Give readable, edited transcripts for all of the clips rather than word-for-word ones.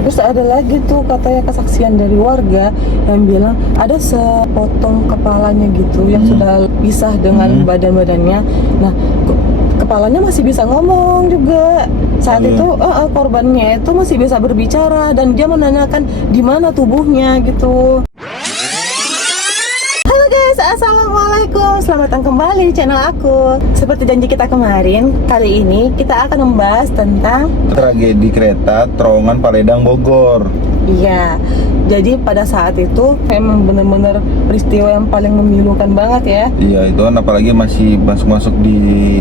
Terus ada lagi tuh katanya kesaksian dari warga yang bilang ada sepotong kepalanya gitu yang sudah pisah dengan badan-badannya. Nah, kepalanya masih bisa ngomong juga. Saat itu korbannya itu masih bisa berbicara dan dia menanyakan di mana tubuhnya gitu. Halo guys, assalamualaikum. Selamat datang kembali di channel aku. Seperti janji kita kemarin, kali ini kita akan membahas tentang tragedi kereta terowongan Paledang Bogor. Iya, jadi pada saat itu memang benar-benar peristiwa yang paling memilukan banget ya. Iya, itu kan apalagi masih masuk di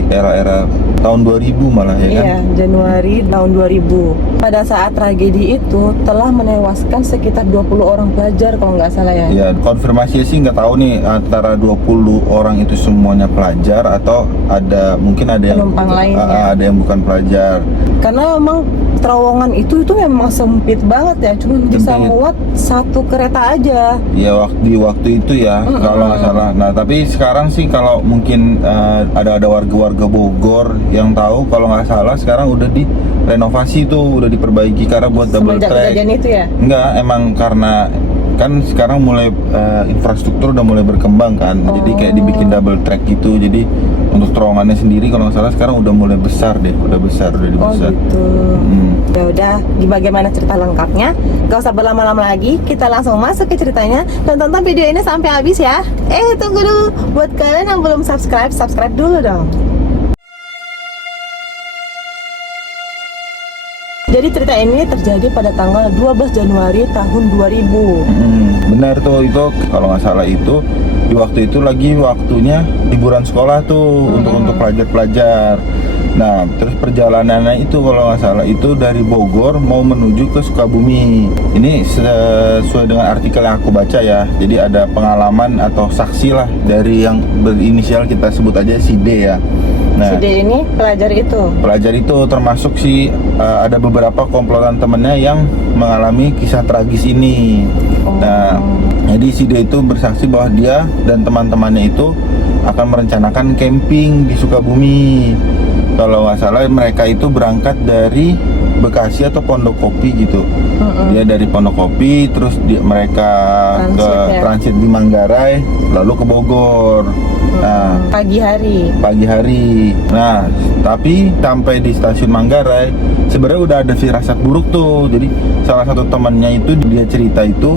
era-era tahun 2000 malah ya kan? Iya, Januari tahun 2000. Pada saat tragedi itu telah menewaskan sekitar 20 orang pelajar kalau nggak salah ya. Iya, konfirmasi sih nggak tahu nih antara 20 orang itu semuanya pelajar atau mungkin ada yang penumpang lainnya. ada yang bukan pelajar. Karena memang terowongan itu memang sempit banget ya, cuma bisa muat satu kereta aja. Ya di waktu itu ya, kalau nggak salah. Nah tapi sekarang sih kalau mungkin ada warga-warga Bogor yang tahu, kalau nggak salah sekarang udah direnovasi tuh, udah diperbaiki karena buat double Semenjak track. kejadian itu ya? Enggak, emang karena kan sekarang mulai infrastruktur udah mulai berkembang kan, jadi kayak dibikin double track gitu. Jadi untuk terowongannya sendiri kalau nggak salah sekarang udah mulai besar deh, udah dibesar. Oh gitu. Ya udah, bagaimana cerita lengkapnya? Gak usah berlama-lama lagi, kita langsung masuk ke ceritanya dan tonton video ini sampai habis ya. Tunggu dulu, buat kalian yang belum subscribe dulu dong. Jadi cerita ini terjadi pada tanggal 12 Januari tahun 2000. Benar tuh, itu kalau nggak salah itu di waktu itu lagi waktunya liburan sekolah tuh untuk pelajar-pelajar. Nah, terus perjalanannya itu kalau nggak salah itu dari Bogor mau menuju ke Sukabumi. Ini sesuai dengan artikel yang aku baca ya. Jadi ada pengalaman atau saksi lah dari yang berinisial kita sebut aja si D ya. Nah, si D ini pelajar itu? Pelajar itu termasuk ada beberapa komplotan temennya yang mengalami kisah tragis ini. Nah, jadi si D itu bersaksi bahwa dia dan teman-temannya itu akan merencanakan camping di Sukabumi. Kalau nggak salah mereka itu berangkat dari Bekasi atau Pondokopi gitu. Dia dari Pondokopi, terus mereka transit di Manggarai, lalu ke Bogor. Nah, pagi hari. Nah, tapi sampai di stasiun Manggarai sebenarnya udah ada firasat buruk tuh. Jadi salah satu temannya itu dia cerita itu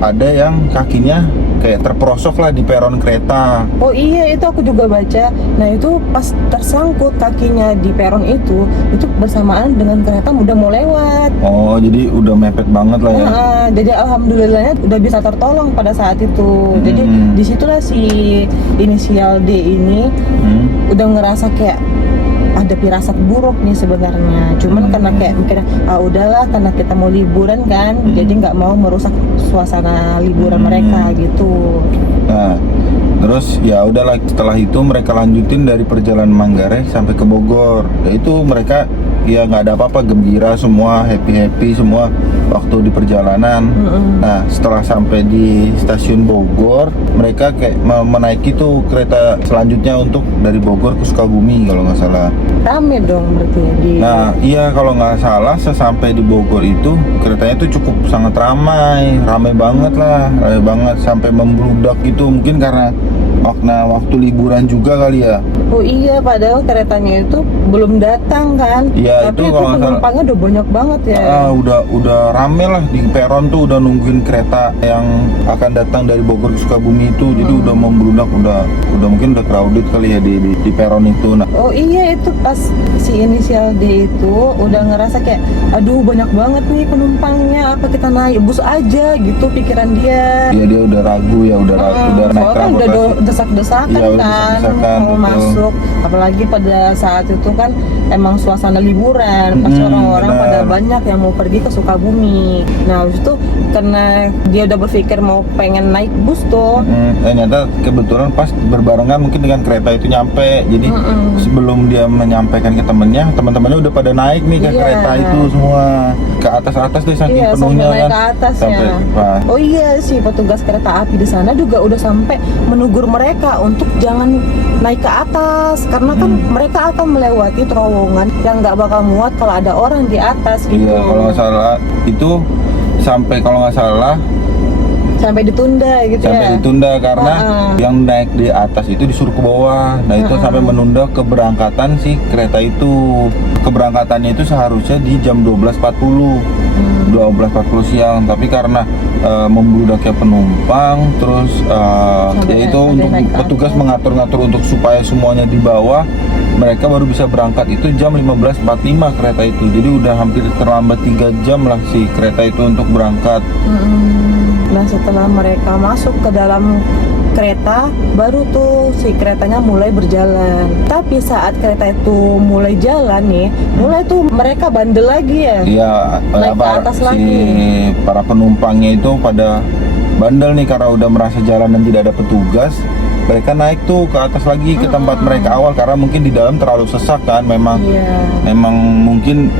ada yang kakinya kayak terperosok lah di peron kereta. Oh iya, itu aku juga baca. Nah itu pas tersangkut kakinya di peron itu bersamaan dengan kereta udah mau lewat. Oh, jadi udah mepet banget lah ya. Jadi alhamdulillahnya udah bisa tertolong pada saat itu. Jadi disitulah si inisial D ini udah ngerasa kayak ada firasat buruk nih sebenarnya. Cuman karena kayak mikirnya udahlah, karena kita mau liburan kan, jadi nggak mau merusak suasana liburan mereka gitu. Nah, terus ya udahlah, setelah itu mereka lanjutin dari perjalanan Manggarai sampai ke Bogor. Ya itu mereka ya nggak ada apa-apa, gembira semua, happy semua waktu di perjalanan. Nah, setelah sampai di stasiun Bogor, mereka kayak menaiki tuh kereta selanjutnya untuk dari Bogor ke Sukabumi kalau nggak salah. Rame dong berarti di... Nah iya, kalau nggak salah sesampai di Bogor itu keretanya tuh cukup sangat ramai banget sampai membludak gitu, mungkin karena waktu liburan juga kali ya. Oh iya, padahal keretanya itu belum datang kan. Iya, tapi itu kalau penumpangnya udah banyak banget ya. Udah rame lah di peron tuh, udah nungguin kereta yang akan datang dari Bogor ke Sukabumi itu. Jadi udah membludak, udah mungkin udah crowded kali ya di peron itu. Nah, oh iya, itu pas si inisial D itu udah ngerasa kayak aduh banyak banget nih penumpangnya, apa kita naik bus aja gitu pikiran dia. Iya, dia udah ragu ya, udah naik transportasi. Udah desak-desakan kan mau masuk, apalagi pada saat itu kan emang suasana liburan, pasti orang-orang pada banyak yang mau pergi ke Sukabumi. Nah habis itu karena dia udah berpikir mau pengen naik bus tuh, ternyata kebetulan pas berbarengan mungkin dengan kereta itu nyampe. Jadi sebelum dia menyampaikan ke teman-temannya udah pada naik nih ke kereta itu semua ke atas deh, saking penuhnya naik kan ke atas sampai, ya. Oh iya, si petugas kereta api di sana juga udah sampai menegur mereka untuk jangan naik ke atas, karena kan mereka akan melewati terowongan yang nggak bakal muat kalau ada orang di atas gitu. Iya, kalau nggak salah itu sampai kalau nggak salah Sampai ditunda gitu sampai ya. ditunda karena yang naik di atas itu disuruh ke bawah. Nah itu sampai menunda keberangkatan si kereta itu. Keberangkatannya itu seharusnya di jam 12.40 siang, tapi karena membludaknya penumpang, terus yaitu untuk petugas mengatur-ngatur untuk supaya semuanya di bawah, mereka baru bisa berangkat itu jam 15.45 kereta itu. Jadi udah hampir terlambat 3 jam lah si kereta itu untuk berangkat. Nah setelah mereka masuk ke dalam kereta, baru tuh si keretanya mulai berjalan. Tapi saat kereta itu mulai jalan nih, mulai tuh mereka bandel lagi ya. Iya, naik ke atas si lagi. para penumpangnya itu pada bandel nih karena udah merasa jalan dan tidak ada petugas. Mereka naik tuh ke atas lagi ke tempat mereka awal karena mungkin di dalam terlalu sesak kan. Memang mungkin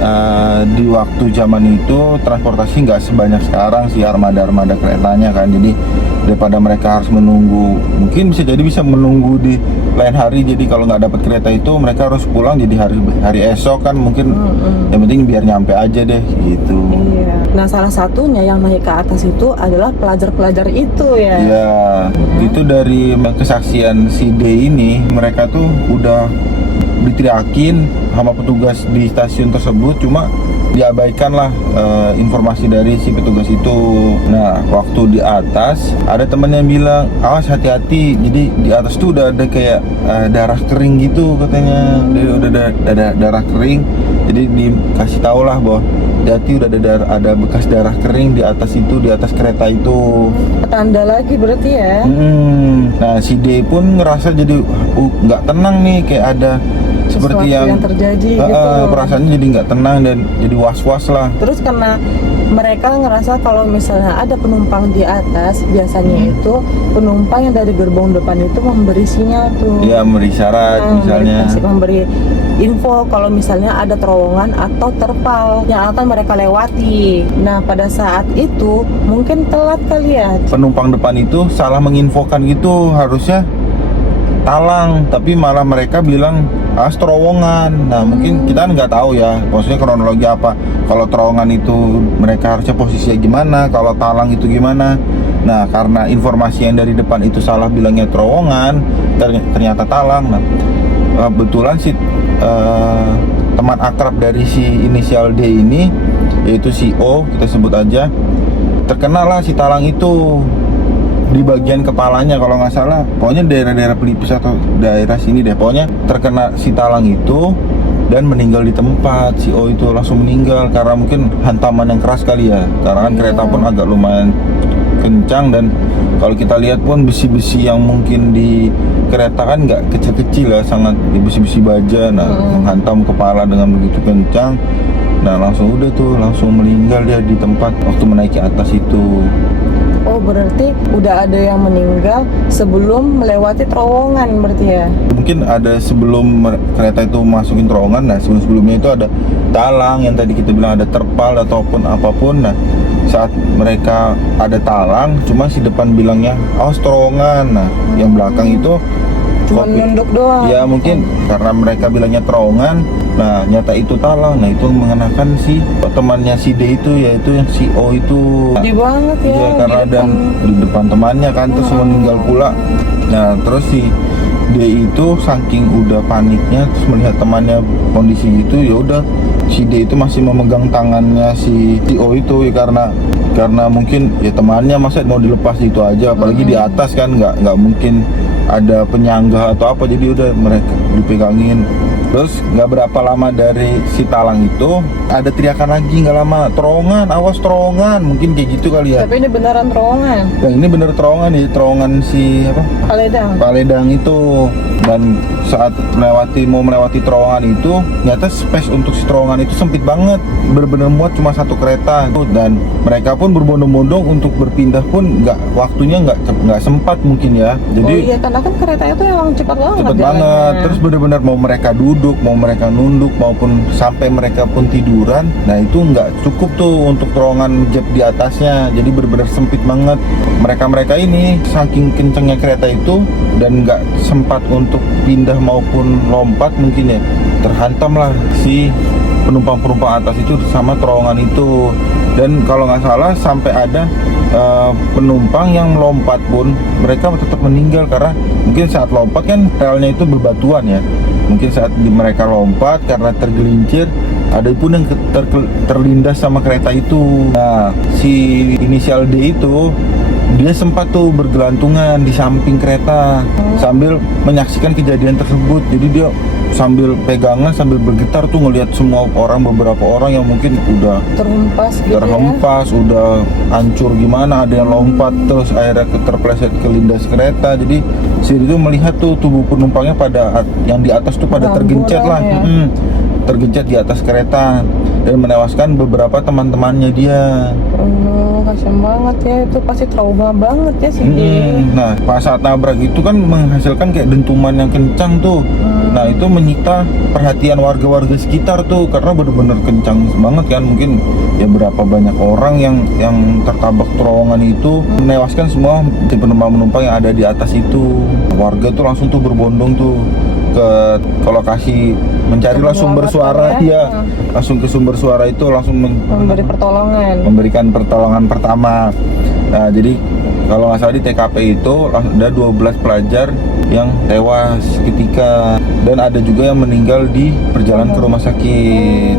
di waktu zaman itu transportasi nggak sebanyak sekarang sih, armada keretanya kan. Jadi daripada mereka harus menunggu, mungkin bisa menunggu di lain hari. Jadi kalau nggak dapat kereta itu mereka harus pulang jadi hari esok kan, mungkin yang penting biar nyampe aja deh gitu. Iya. Nah salah satunya yang naik ke atas itu adalah pelajar-pelajar itu ya. Iya, itu dari kesaksian si D ini, mereka tuh udah diteriakin sama petugas di stasiun tersebut, cuma diabaikan lah informasi dari si petugas itu. Nah waktu di atas ada temen yang bilang awas hati-hati, jadi di atas tuh udah ada kayak darah kering gitu katanya. Udah ada darah kering, jadi dikasih tahu lah bahwa hati-hati udah ada bekas darah kering di atas itu, di atas kereta itu. Petanda lagi berarti ya. Nah si D pun ngerasa jadi nggak tenang nih, kayak ada seperti yang terjadi gitu. Perasaannya jadi nggak tenang dan jadi was-was lah. Terus karena mereka ngerasa kalau misalnya ada penumpang di atas, biasanya itu penumpang yang dari gerbong depan itu memberi sinyal tuh. Iya, memberi syarat misalnya. Memberi info kalau misalnya ada terowongan atau terpal yang akan mereka lewati. Nah pada saat itu mungkin telat kali ya. Penumpang depan itu salah menginfokan gitu, harusnya talang, tapi malah mereka bilang terowongan. Nah mungkin kita nggak tahu ya maksudnya kronologi apa, kalau terowongan itu mereka harusnya posisinya gimana, kalau talang itu gimana. Nah karena informasi yang dari depan itu salah bilangnya terowongan, ternyata talang. Nah kebetulan si teman akrab dari si inisial D ini, yaitu si O, kita sebut aja, terkenal lah si talang itu di bagian kepalanya kalau nggak salah, pokoknya daerah-daerah pelipis atau daerah sini deh, pokoknya terkena si talang itu dan meninggal di tempat. Si O itu langsung meninggal karena mungkin hantaman yang keras kali ya, karena kan kereta pun agak lumayan kencang, dan kalau kita lihat pun besi-besi yang mungkin di kereta kan nggak kecil-kecil ya, sangat besi-besi baja. Nah menghantam kepala dengan begitu kencang, nah langsung meninggal dia di tempat waktu menaiki atas itu. Oh berarti udah ada yang meninggal sebelum melewati terowongan berarti ya? Mungkin ada sebelum kereta itu masukin terowongan. Nah sebelumnya itu ada talang yang tadi kita bilang, ada terpal ataupun apapun. Nah saat mereka ada talang, cuma si depan bilangnya awas terowongan. Nah yang belakang itu cuma nunduk doang. Ya mungkin karena mereka bilangnya terowongan, nah nyata itu talang. Nah itu mengenakan si temannya si D itu, yaitu yang si O itu. Sedih banget ya. Iya, karena dan di depan temannya kan, terus meninggal pula. Nah terus si D itu saking udah paniknya, terus melihat temannya kondisi itu, ya udah si D itu masih memegang tangannya si O itu ya, karena mungkin ya temannya masa mau dilepas itu aja, apalagi di atas kan nggak mungkin ada penyangga atau apa, jadi udah mereka dipegangin. Terus nggak berapa lama dari si talang itu ada teriakan lagi, nggak lama, terowongan, awas terowongan, mungkin kayak gitu kali ya. Tapi ini beneran terowongan. Yang ini bener terowongan, di terowongan si apa? Paledang itu. Dan saat mau melewati terowongan itu, ternyata space untuk si terowongan itu sempit banget, bener-bener muat cuma satu kereta. Dan mereka pun berbondong-bondong untuk berpindah pun waktunya nggak sempat mungkin ya. Jadi iya karena kan kereta itu emang cepat banget. Terus bener-bener mau mereka duduk duduk, mau mereka nunduk, maupun sampai mereka pun tiduran. Nah itu nggak cukup tuh untuk terowongan gap di atasnya, jadi benar-benar sempit banget. Mereka ini saking kencengnya kereta itu dan nggak sempat untuk pindah maupun lompat mungkin ya, terhantamlah si penumpang-penumpang atas itu sama terowongan itu. Dan kalau nggak salah sampai ada penumpang yang melompat pun mereka tetap meninggal, karena mungkin saat lompat kan relnya itu berbatuan ya, mungkin saat mereka lompat karena tergelincir ada pun yang terlindas sama kereta itu. Nah si inisial D itu dia sempat tuh bergelantungan di samping kereta sambil menyaksikan kejadian tersebut. Jadi dia sambil pegangan, sambil bergetar tuh ngelihat semua orang, beberapa orang yang mungkin udah terhempas gitu udah hancur gimana, ada yang lompat terus akhirnya terpleset ke lindas kereta. Jadi si itu melihat tuh tubuh penumpangnya pada yang di atas tuh pada tergencet lah, tergencet di atas kereta dan menewaskan beberapa teman-temannya dia. Kasian banget ya, itu pasti trauma banget ya sih. Nah pas saat nabrak itu kan menghasilkan kayak dentuman yang kencang tuh. Nah itu menyita perhatian warga-warga sekitar tuh, karena bener-bener kencang banget kan. Mungkin ya berapa banyak orang yang tertabak terowongan itu, menewaskan semua penumpang-penumpang yang ada di atas itu. Warga tuh langsung tuh berbondong tuh ke lokasi, mencarilah sumber suara ya. Langsung ke sumber suara itu, langsung memberikan pertolongan pertama. Nah jadi kalau nggak salah di TKP itu ada 12 pelajar yang tewas seketika dan ada juga yang meninggal di perjalanan ke rumah sakit.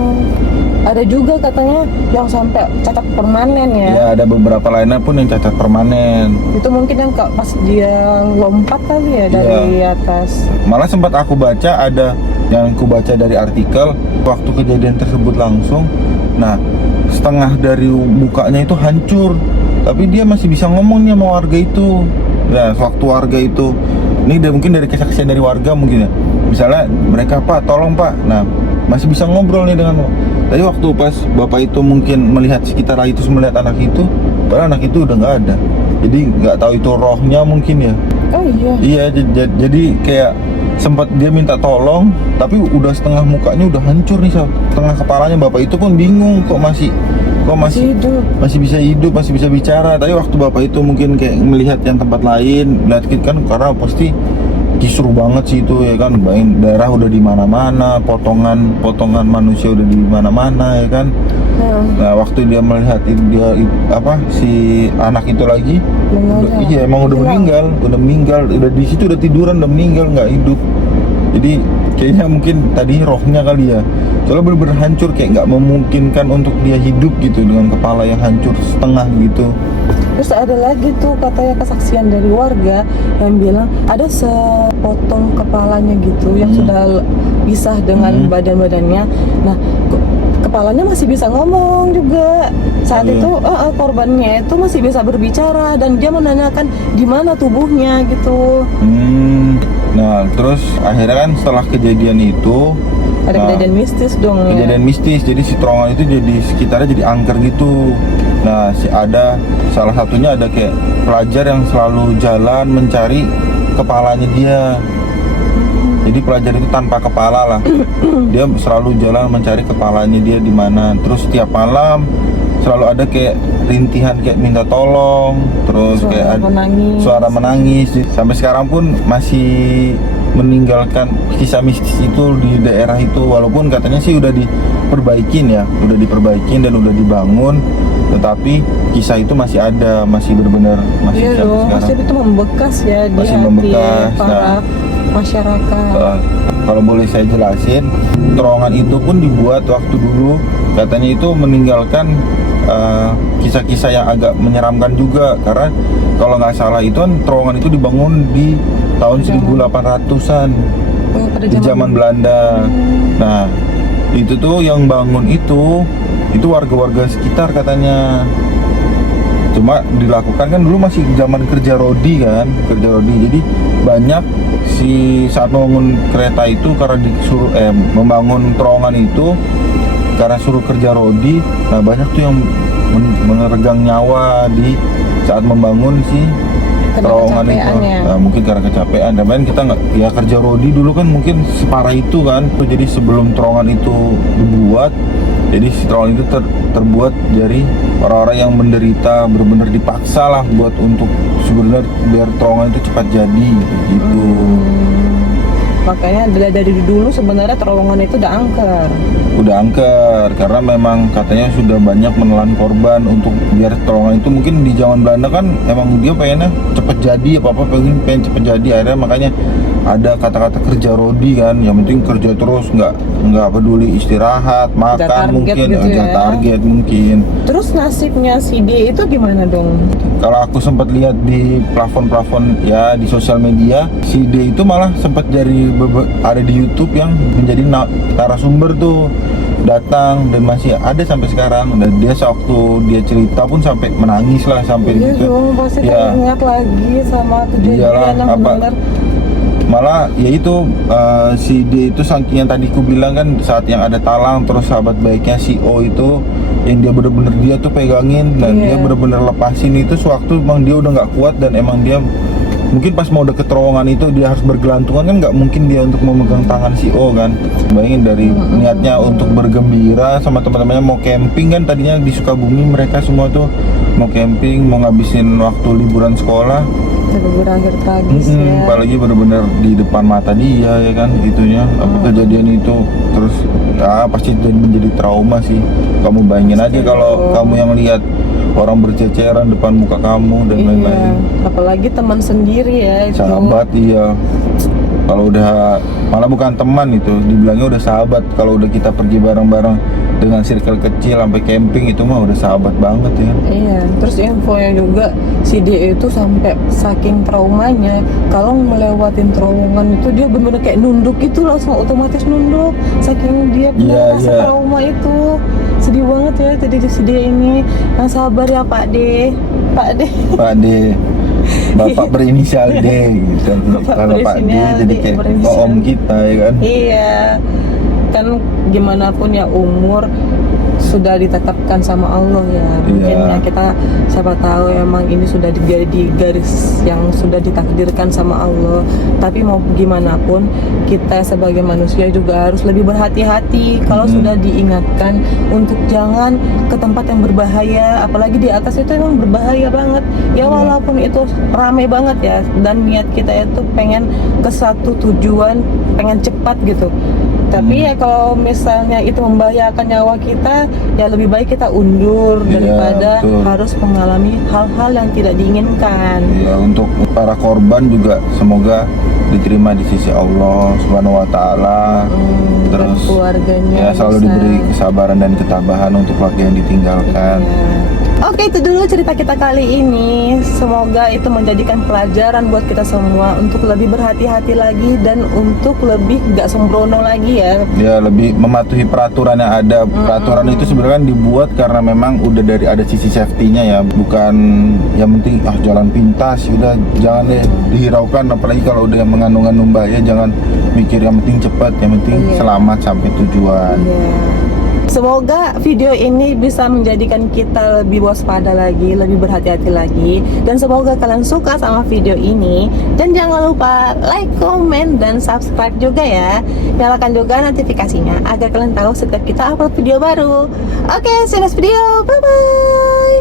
Ada juga katanya yang sampai cacat permanen ya. Ya ada beberapa lainnya pun yang cacat permanen. Itu mungkin yang pas dia lompat kali ya dari atas. Malah sempat aku baca, ada yang aku baca dari artikel waktu kejadian tersebut langsung. Nah setengah dari mukanya itu hancur, tapi dia masih bisa ngomong nih sama warga itu. Nah waktu warga itu, ini mungkin dari kesaksian dari warga mungkin ya, misalnya mereka, "Pak tolong Pak," nah masih bisa ngobrol nih dengan. Tadi waktu pas bapak itu mungkin melihat sekitar itu, melihat anak itu, padahal anak itu udah nggak ada. Jadi nggak tahu itu rohnya mungkin ya. Oh iya. Iya, jadi kayak sempat dia minta tolong, tapi udah setengah mukanya udah hancur nih, setengah kepalanya. Bapak itu pun bingung kok masih bisa hidup, masih bisa bicara. Tapi waktu bapak itu mungkin kayak melihat yang tempat lain, melihat kan, karena pasti kisruh banget sih itu ya kan, darah udah di mana-mana, potongan manusia udah di mana-mana ya kan. Nah waktu dia melihat si anak itu lagi, iya emang udah meninggal, udah di situ udah tiduran, udah meninggal, nggak hidup. Jadi kayaknya mungkin tadi rohnya kali ya, soalnya bener-bener hancur, kayak nggak memungkinkan untuk dia hidup gitu dengan kepala yang hancur setengah gitu. Terus ada lagi tuh katanya kesaksian dari warga yang bilang ada sepotong kepalanya gitu yang sudah pisah dengan badan-badannya. Nah kepalanya masih bisa ngomong juga saat itu. Korbannya itu masih bisa berbicara dan dia menanyakan di mana tubuhnya gitu. Nah terus akhirnya kan setelah kejadian itu ada kejadian mistis dong. Kejadian mistis, jadi si terowongan itu jadi sekitarnya jadi angker gitu. Nah ada salah satunya ada kayak pelajar yang selalu jalan mencari kepalanya dia. Jadi pelajar itu tanpa kepala lah. Dia selalu jalan mencari kepalanya dia di mana. Terus setiap malam selalu ada kayak rintihan kayak minta tolong, terus kayak suara menangis. Sampai sekarang pun masih meninggalkan kisah mistis itu di daerah itu, walaupun katanya sih udah diperbaikin dan udah dibangun, tetapi kisah itu masih ada, masih benar-benar masih sampai sekarang. Masih itu membekas ya di hati para masyarakat. Kalau boleh saya jelasin, terowongan itu pun dibuat waktu dulu, katanya itu meninggalkan kisah-kisah yang agak menyeramkan juga, karena kalau nggak salah itu kan terowongan itu dibangun di tahun 1800-an di zaman Belanda. Nah itu tuh yang bangun itu warga-warga sekitar katanya. Cuma dilakukan kan dulu masih zaman kerja rodi, jadi banyak saat membangun kereta itu karena disuruh membangun terowongan itu karena suruh kerja rodi. Nah banyak tuh yang meregang nyawa di saat membangun si terowongan itu. kecapean ya. Nah, mungkin karena kecapean. Dan kita nggak, ya kerja Rodi dulu kan mungkin separah itu kan. Jadi sebelum terowongan itu dibuat, jadi si terowongan itu terbuat dari orang-orang yang menderita, benar-benar dipaksa lah buat untuk sebenarnya biar terowongan itu cepat jadi gitu. Makanya dari dulu sebenarnya terowongan itu udah angker. Udah angker karena memang katanya sudah banyak menelan korban untuk biar terowongan itu, mungkin di zaman Belanda kan emang dia pengennya cepet jadi, apa pengen cepet jadi, akhirnya makanya ada kata-kata kerja Rodi kan, yang penting kerja terus, nggak peduli istirahat, makan target mungkin, gitu ngejar ya. target mungkin. Terus nasibnya si D itu gimana dong? Kalau aku sempat lihat di plafon-plafon ya di sosial media, si D itu malah sempat ada di YouTube yang menjadi narasumber tuh, datang dan masih ada sampai sekarang. Dan dia sewaktu dia cerita pun sampai menangis lah sampai Iya gitu. dong, pasti Ya. ingat lagi sama kejadian Iyalah, yang apa- benar. Malah ya itu si D itu saking yang tadi ku bilang kan, saat yang ada talang terus sahabat baiknya si O itu yang dia bener-bener dia tuh pegangin dan Iya. dia bener-bener lepasin itu sewaktu emang dia udah nggak kuat, dan emang dia mungkin pas mau deket terowongan itu dia harus bergelantungan kan, nggak mungkin dia untuk memegang tangan si O kan. Bayangin dari niatnya untuk bergembira sama teman-temannya mau camping kan, tadinya di Sukabumi mereka semua tuh mau camping, mau ngabisin waktu liburan sekolah. Tapi berakhir tragis ya. Apalagi benar-benar di depan mata dia ya kan, itunya apa kejadian itu. Terus ya pasti jadi menjadi trauma sih. Kamu bayangin aja kalau kamu yang lihat orang berceceran depan muka kamu dan Iya, lain-lain. apalagi teman sendiri ya itu. Sahabat, iya. Kalau udah, malah bukan teman itu, dibilangnya udah sahabat. Kalau udah kita pergi bareng-bareng dengan circle kecil sampai camping, itu mah udah sahabat banget ya. Iya, terus infonya juga si D itu sampai saking traumanya kalau ngelewatin terowongan itu dia bener-bener kayak nunduk gitu, langsung otomatis nunduk saking dia Iya, merasa iya. trauma itu. Sedih banget ya, jadi si D ini yang sabar ya Pak D. Pak D. Pak D, Bapak berinisial D gitu. Bapak Kalau Pak D berinisial jadi D, kayak berinisial om kita ya kan. Iya, kan gimana pun ya umur sudah ditetapkan sama Allah ya. Mungkin Iya. ya kita siapa tahu emang ini sudah di garis yang sudah ditakdirkan sama Allah. Tapi mau gimana pun kita sebagai manusia juga harus lebih berhati-hati kalau sudah diingatkan untuk jangan ke tempat yang berbahaya, apalagi di atas itu emang berbahaya banget. Ya walaupun itu ramai banget ya dan niat kita itu pengen ke satu tujuan, pengen cepat gitu. Tapi ya kalau misalnya itu membahayakan nyawa kita, ya lebih baik kita undur Iya, daripada betul. harus mengalami hal-hal yang tidak diinginkan. Ya, untuk para korban juga semoga diterima di sisi Allah Subhanahu wa taala. Dan Terus keluarganya ya selalu bisa. diberi kesabaran dan ketabahan untuk keluarga yang ditinggalkan. Iya. Oke, itu dulu cerita kita kali ini. Semoga itu menjadikan pelajaran buat kita semua untuk lebih berhati-hati lagi dan untuk lebih gak sembrono lagi ya. Ya lebih mematuhi peraturan yang ada. Peraturan itu sebenarnya kan dibuat karena memang udah dari ada sisi safety-nya ya, bukan yang penting jalan pintas udah jangan deh dihiraukan, apalagi kalau udah mengandung bahaya jangan mikir, yang penting cepat, yang penting Iya. selamat sampai tujuan. Iya. Semoga video ini bisa menjadikan kita lebih waspada lagi, lebih berhati-hati lagi. Dan semoga kalian suka sama video ini. Dan jangan lupa like, comment, dan subscribe juga ya. Nyalakan juga notifikasinya agar kalian tahu setiap kita upload video baru. Oke, see you next video. Bye-bye.